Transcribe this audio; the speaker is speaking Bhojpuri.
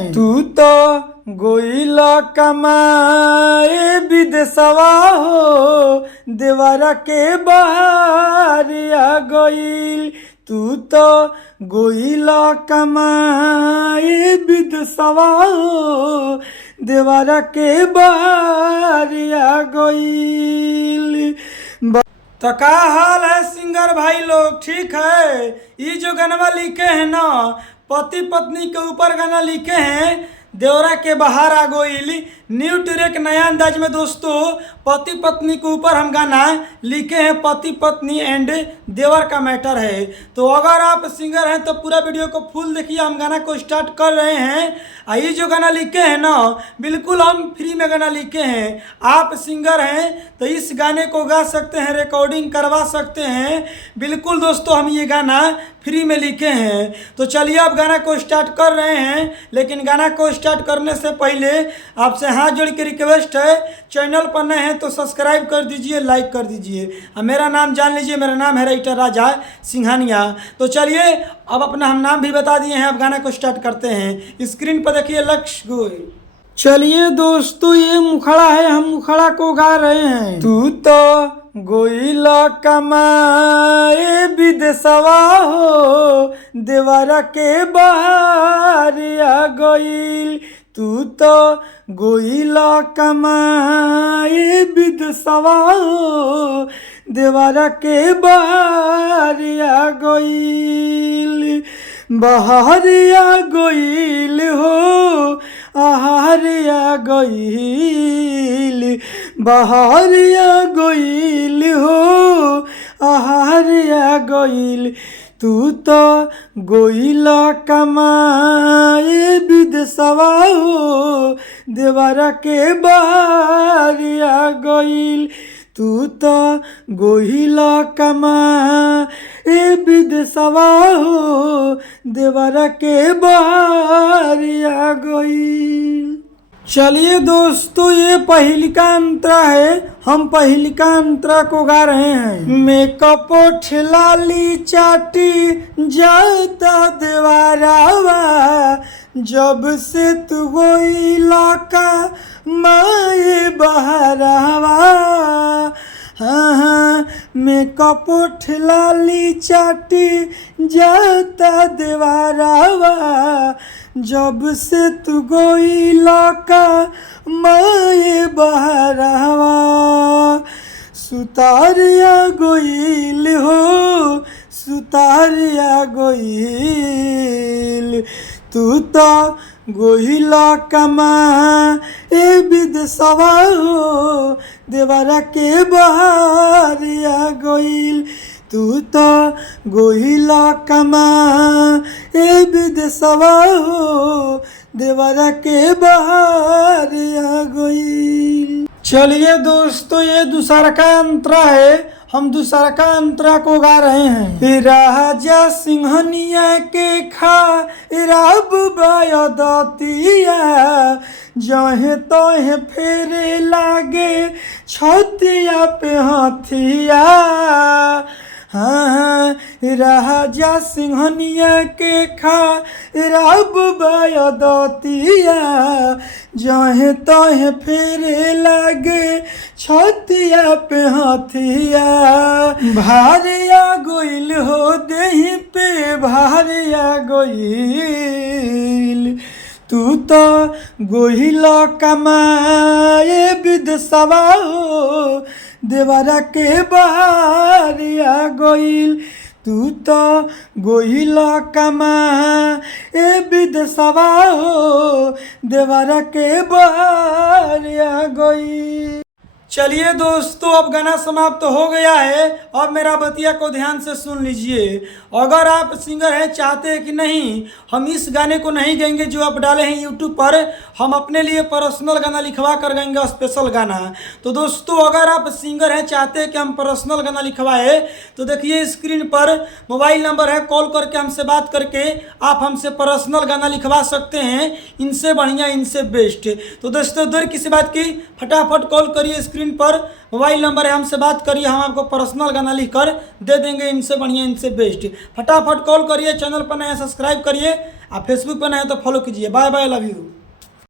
हैं। तू तो गोइला कमाए विदेशवा हो, देवरा के बहारिया गईल। तू तो गोइला कमाए विदेशवा हो, देवरा के बहारिया गईल। तो का हाल है सिंगर भाई लोग, ठीक है? ये जो गाना लिखे हैं ना, पति पत्नी के ऊपर गाना लिखे हैं, देवरा के बाहर आ गईल। न्यू ट्रैक नया अंदाज में दोस्तों, पति पत्नी के ऊपर हम गाना लिखे हैं। पति पत्नी एंड देवर का मैटर है। तो अगर आप सिंगर हैं तो पूरा वीडियो को फुल देखिए। हम गाना को स्टार्ट कर रहे हैं। ये जो गाना लिखे हैं ना, बिल्कुल हम फ्री में गाना लिखे हैं। आप सिंगर हैं तो इस गाने को गा सकते हैं, रिकॉर्डिंग करवा सकते हैं। बिल्कुल दोस्तों, हम ये गाना फ्री में लिखे हैं। तो चलिए अब गाना को स्टार्ट कर रहे हैं। लेकिन गाना को स्टार्ट करने से पहले आपसे हाथ जोड़ के रिक्वेस्ट है, चैनल पर नए हैं तो सब्सक्राइब कर दीजिए, लाइक कर दीजिए। मेरा नाम जान लीजिए, मेरा नाम है राइटर राजा सिंघानिया। तो चलिए अब अपना हम नाम भी बता दिए हैं। अब गाना को स्टार्ट करते हैं। स्क्रीन पर देखिए लक्ष्य गोयल। चलिए दोस्तों, ये मुखड़ा है, हम मुखड़ा को गा रहे हैं। तू तो गोइला कमाए विदेशवा हो, देवरा के बहारिया गईल। तू तो गोइला कमाए विदेशवा हो, देवरा के बहारिया गईल। बहारिया गईल हो, आहारिया गईल। बहारिया गईल हो, आहारिया गईल। तू तो गोइला कमाए विदेशवा हो, देवरा के बहारिया गईल। तू तो गोइला कमाए विदेशवा हो, देवरा के बहारिया गईल। चलिए दोस्तों, ये पहिलिका अंतरा है। हम पहिलिका अंतरा को गा रहे हैं। मेकअप ठेलाली चाटी जाता देवारावा, जब से तू गोइला का माए बहरावा। हाँ हाँ, मेकअप ठेलाली चाटी जाता देवारावा, जब से तू गोइला का माए बहरावा। सुतारिया गोइल हो, सुतारिया गोइल। तू तो गोइला कमाए विदेशवा हो, देवरा के बहारिया गईल। तू तो गोइला कमाए विदेशवा हो, देवरा के बहारिया गईल। चलिए दोस्तों, ये दूसरा का अंतरा है। हम दूसरा का अंतरा को गा रहे हैं। राजा सिंहनिया के खा राब बायदतिया, जहे तहे फेरे लागे छतिया पे हाथिया। हाँ, राजा सिंहनिया के खा राब बायदतिया, जहे तहे फेरे लागे छतिया पे हाथिया। भारिया गोइल हो, देही पे भारिया गोइल। तू तो गोइला कमाए विदेशवा हो, देवरा के बहारिया गईल। तू तो गोइला कमाए विदेशवा हो, देवरा के बहारिया गईल। चलिए दोस्तों, अब गाना समाप्त हो गया है। अब मेरा बतिया को ध्यान से सुन लीजिए। अगर आप सिंगर हैं, चाहते हैं कि नहीं हम इस गाने को नहीं गाएंगे जो आप डाले हैं यूट्यूब पर, हम अपने लिए पर्सनल गाना लिखवा कर गाएंगे, स्पेशल गाना। तो दोस्तों, अगर आप सिंगर हैं, चाहते हैं कि हम पर्सनल गाना लिखवाए, तो देखिए स्क्रीन पर मोबाइल नंबर है, कॉल करके हमसे बात करके आप हमसे पर्सनल गाना लिखवा सकते हैं। इनसे बढ़िया, इनसे बेस्ट। तो दोस्तों, देर किसी बात की, फटाफट कॉल करिए। स्क्रीन पर मोबाइल नंबर है, हमसे बात करिए, हम आपको पर्सनल गाना लिख कर दे देंगे, इनसे बढ़िया इनसे बेस्ट। फटाफट कॉल करिए, चैनल पर नया सब्सक्राइब करिए, आप फेसबुक पर नया तो फॉलो कीजिए। Bye bye, love you.